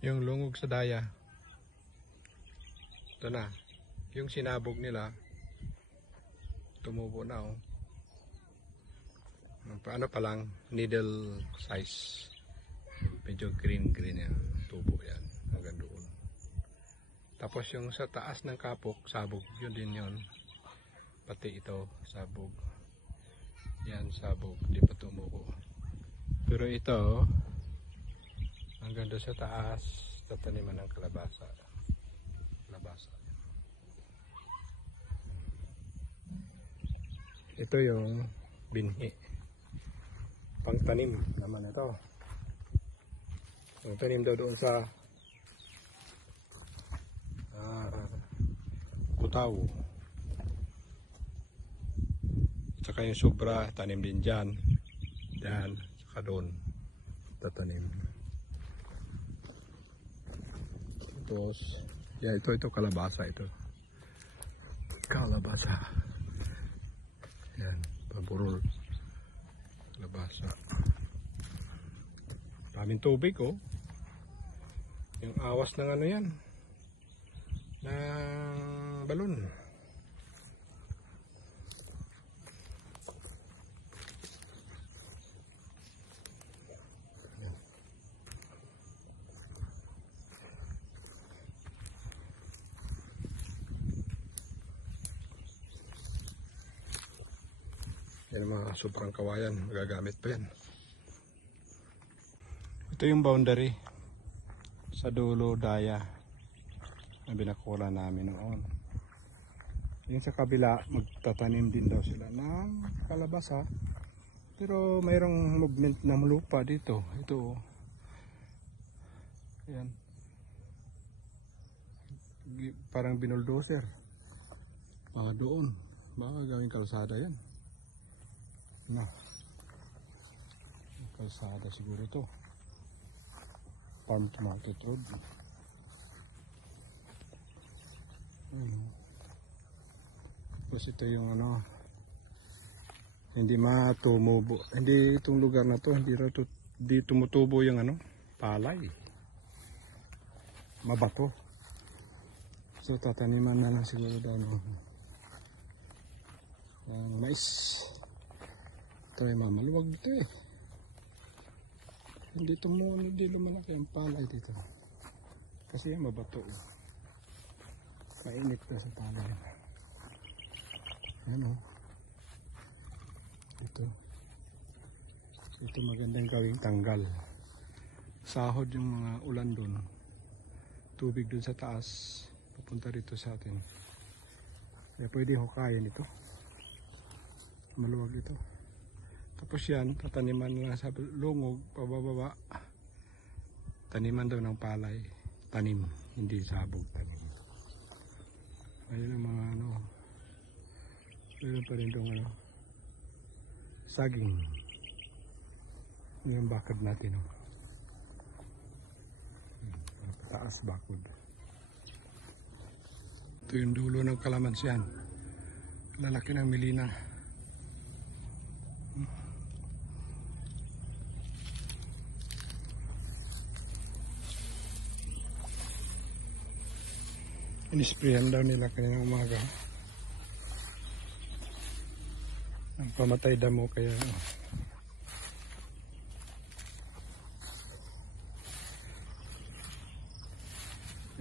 Yung lungog sa daya. Ito na. Yung sinabog nila, tumubo na oh. Paano pa lang, needle size. Medyo green yan. Tubo yan. Hanggang doon. Tapos yung sa taas ng kapok, sabog. Yun din yun. Pati ito, sabog. Yan, sabog. Di pa tumubo. Pero ito, hanggang doon sa taas, tataniman ng kalabasa. Ito yung binhi. Pangtanim naman ito. Ang tanim daw doon sa Kutaw. Saka yung sobra, tanim din dyan. Yan, saka doon. Tatanim. Tapos, yan, ito kalabasa ito. Kalabasa. Yan, paburol. Kalabasa. Daming tubig oh. Yung awas ng ano yan. Ng balon. Yan mga sobrang kawayan, magagamit pa yan. Ito yung boundary sa dulo daya na binakula namin noon. Yung sa kabila, magtatanim din daw sila ng kalabasa. Pero mayroong movement ng lupa dito. Ito. Ayan. Parang binuldoser. Baka doon. Baka gawing kalsada yan. Na, kalsada siguro ito. Farm to Market Road. Tapos ito yung ano, hindi matumubo. Hindi itong lugar na to, hindi tumutubo yung ano, palay. Mabato. So tataniman na lang siguro daw ng mais. Ito ay mamaluwag dito eh. Hindi lumalaki ang palay dito. Kasi yan mabato. Mainit na sa palay. Ano? Ito magandang gawing tanggal. Sahod yung mga ulan doon. Tubig doon sa taas. Papunta rito sa atin. Kaya pwede hukayin ito. Maluwag ito. Tapos yan, tataniman lang sa lungog, pababa. Taniman daw ng palay. Tanim, hindi sabog tanim. Ayun ang mga ano. Ayun pa rin itong ano. Saging. Yun ang bakod natin. Oh. Taas bakod. Ito yung dulo ng kalamansian. Lalaki ng milina. Inisprayan daw nila kanyang umaga. Ang pamatay damo kaya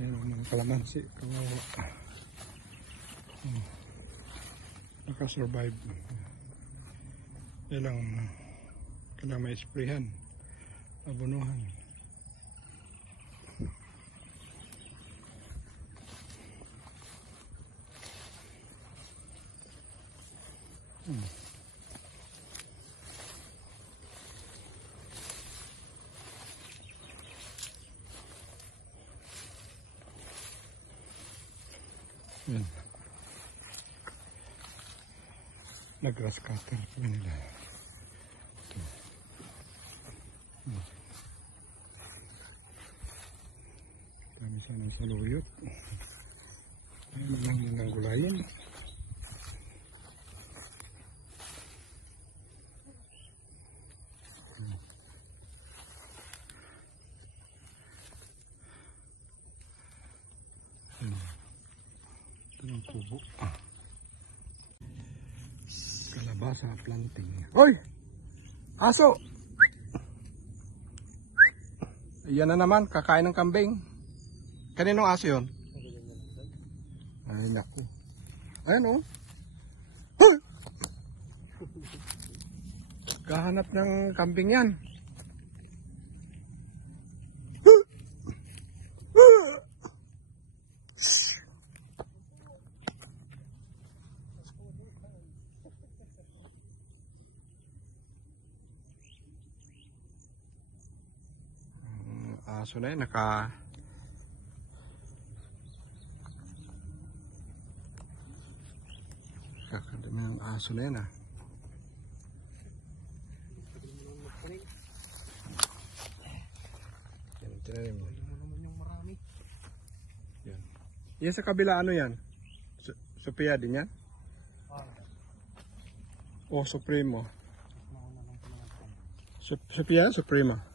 ayun ang mga kalamansi, kawawa. Nakasurvive. Yan lang kailangan ma-sprayan, abunuhan. Yan. Nag-grass cutter pa nila. Ito. Kami sana sa luyot. Ayan lang yung nanggulayin. Ang kubo. Kalabasa planting. Hoy! Aso! Yan na naman, kakain ng kambing. Kaninong aso yun? Ay, naku. Ayan o. Hoy! Kahanap ng kambing yan. Aso na yun, kakadami ng aso na yun ah. Yan, tinanim mo. Yan. Yan sa kabila ano yan? Sophia din yan? O Supremo? Sophia? Suprema?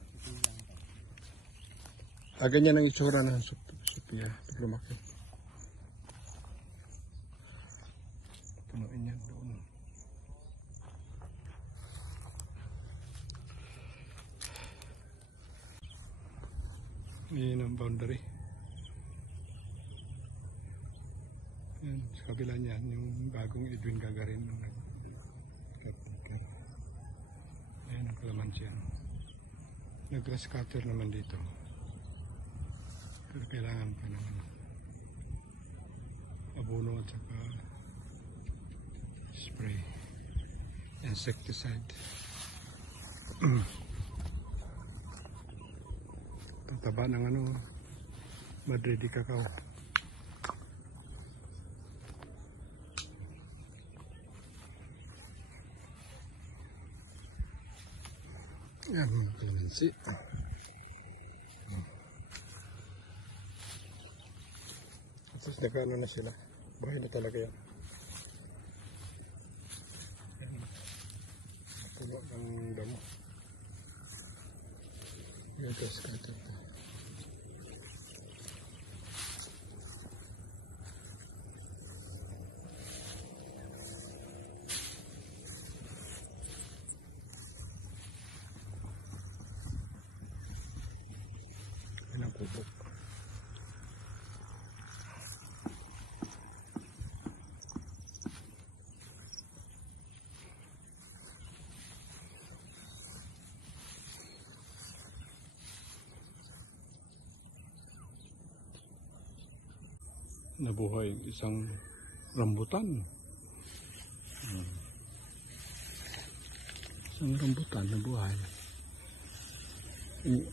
Ganyan ang itsura ng Sophia. Pag lumaki. Punuin yan doon. Yan ang boundary. Yan, sa kabila niyan, yung bagong Edwin Gagarin. Ayan ang kalamansi yan. Nag-grass cutter naman dito. Pero kailangan pa naman abono at saka spray insecticide. Pataba ng ano, Madridi cacao. Yan mga kalamansi. Tapos nagano na sila. Bahay na talaga yan. Puno ng damo. Yan guys, kata ito. Yan ang kubo. Nabuhay isang rambutan. Isang rambutan nabuhay.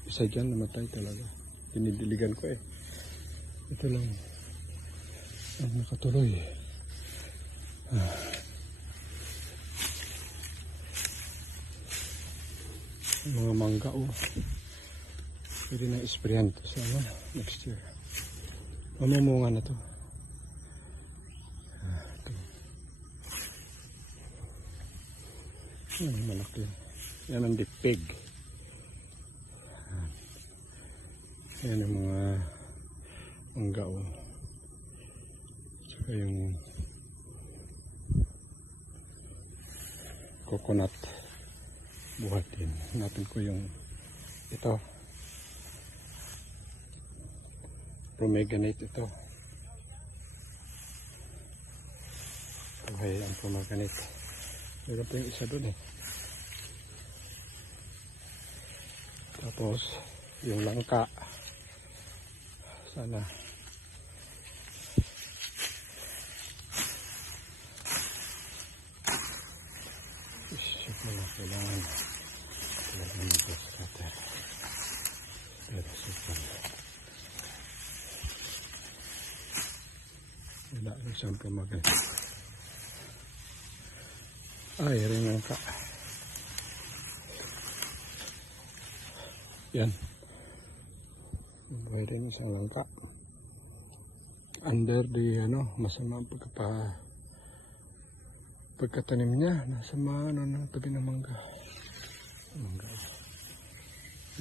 Isa dyan namatay talaga. Dinidiligan ko eh. Ito lang ang nakatuloy. Mga mangga oh. Pwede na isprayan ito sa next year. Mamumunga na to. Yan, malaki. Yan ang dipig. Yan ang mga manggao. Saka yung coconut. Buhatin. Hanapin ko yung ito. Pomegranate ito. Okay, ang pomegranate. Meron pa yung isa doon eh. Tapos, yung langka. Sana. Isip mo na kailangan. Kailangan mag-scatter. Pero super. Wala yung isang pomegranate. Ay, rin langka. Yan. Buhay rin isang langka. Under the, masama ang pagkatanim niya. Nasa tabi ng mangga. Mangga.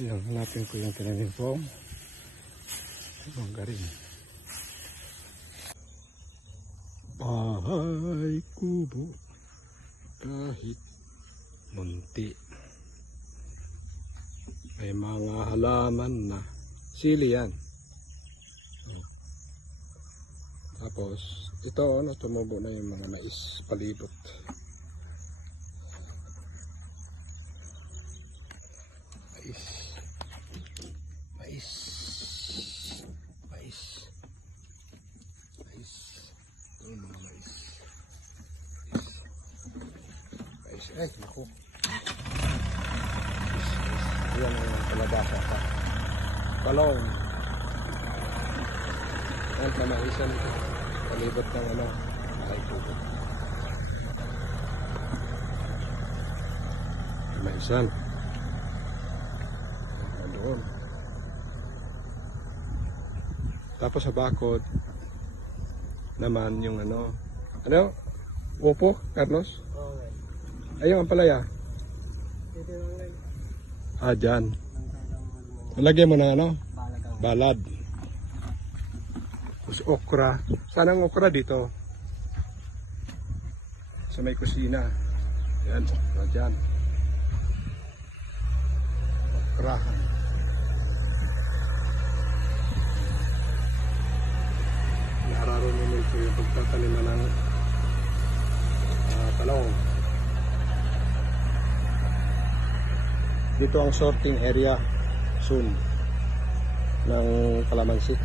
Yan, hanapin ko yung tinanim ko. Mangga rin. Bahay kubo kahit munti. May mga halaman na sili yan. Tapos ito ano, tumubo na yung mga mais palibot. Mais. Mais. Mais. Mais. Yung mga mais. Mais. Ay, naku. Ayan ang kalabasa pa. Talong. Ayan na maisan ito. Palibot ng ano. Ay, kubo. Maisan. Doon. Tapos sa bakod naman yung ano. Ano? Upo, Carlos? Ayun ang palaya. Ah, dyan. Lagyan mo ng ano? Balad. Tapos okra. Saan ang okra dito? Sa may kusina. Yan, okra dyan. Okrahan. Nararoon ito yung pagtataniman ng talong. Dito ang sorting area soon ng kalamansi.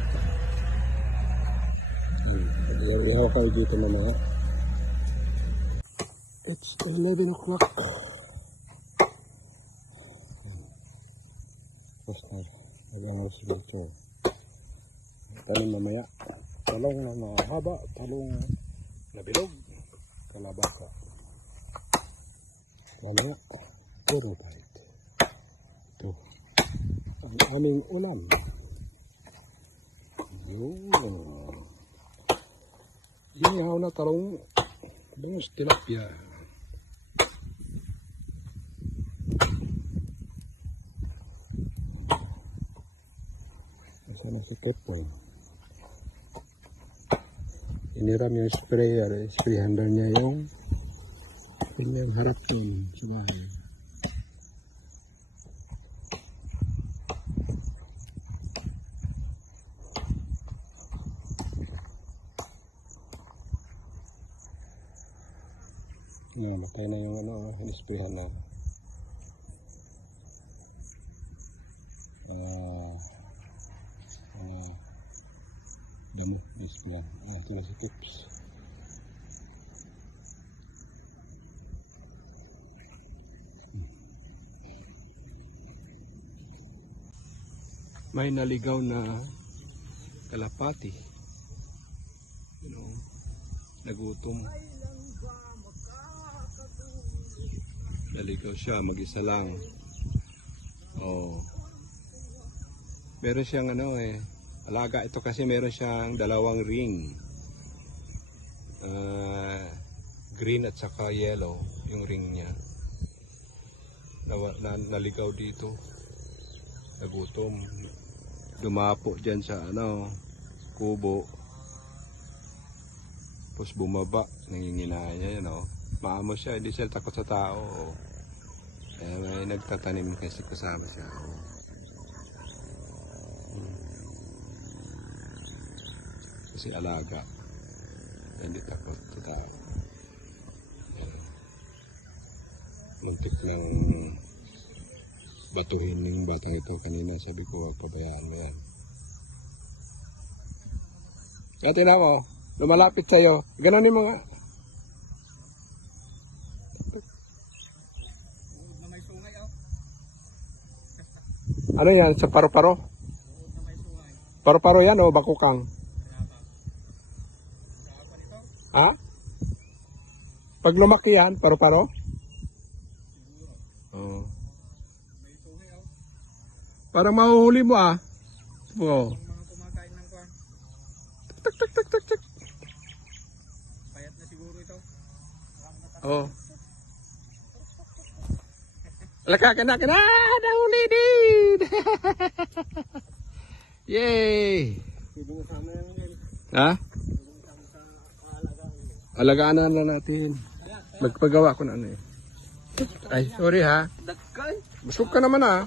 Ihaw kayo dito mamaya. It's 11 o'clock. Basta, mag-ihaw si dito. Tanim mamaya. Talong na mahaba, talong na bilog, kalabasa. Mamaya, puro bite. Ito, ang aming ulam. Yun. Ihaw na talong, bangus tilapia. Nasa na si Kepon. Iniram yung sprayer, spray handle niya yung harap ng sa bahay. Ngayon, matay na yung ano, nisprayan na. Gamot, nisprayan. Ito na si Kips. May naligaw na kalapati. Nagutom. Naligaw siya, mag-isa lang. Oh. Meron siyang ano alaga ito kasi meron siyang dalawang ring. Green at saka yellow yung ring niya. Naligaw dito. Nagutom. Dumapo dyan sa ano, kubo. Tapos bumaba, nanginginaya niya, you know. Maamo siya, hindi siya takot sa tao. Kaya may nagtatanim kasi kasama siya. Kasi alaga. Hindi takot sa tao. Muntik ng batuhin ng batang ito kanina. Sabi ko, pabayaan mo yan. Kaya tingnan mo, lumalapit sa'yo. Gano'n yung mga... Ano yan? Sa paro-paro? Paro-paro yan o bakukang? Ha? Pag lumaki yan, paro-paro? Oo. Parang mahuhuli mo ah. Oo. Tak tak tak tak tak. Payat na siguro ito. Oo. Laka kena nahuli din. Yay. Ha? Alagaan na natin. Magpagawa ko na ano eh. Ay, sorry ha. Dakay. Busog ka naman ha.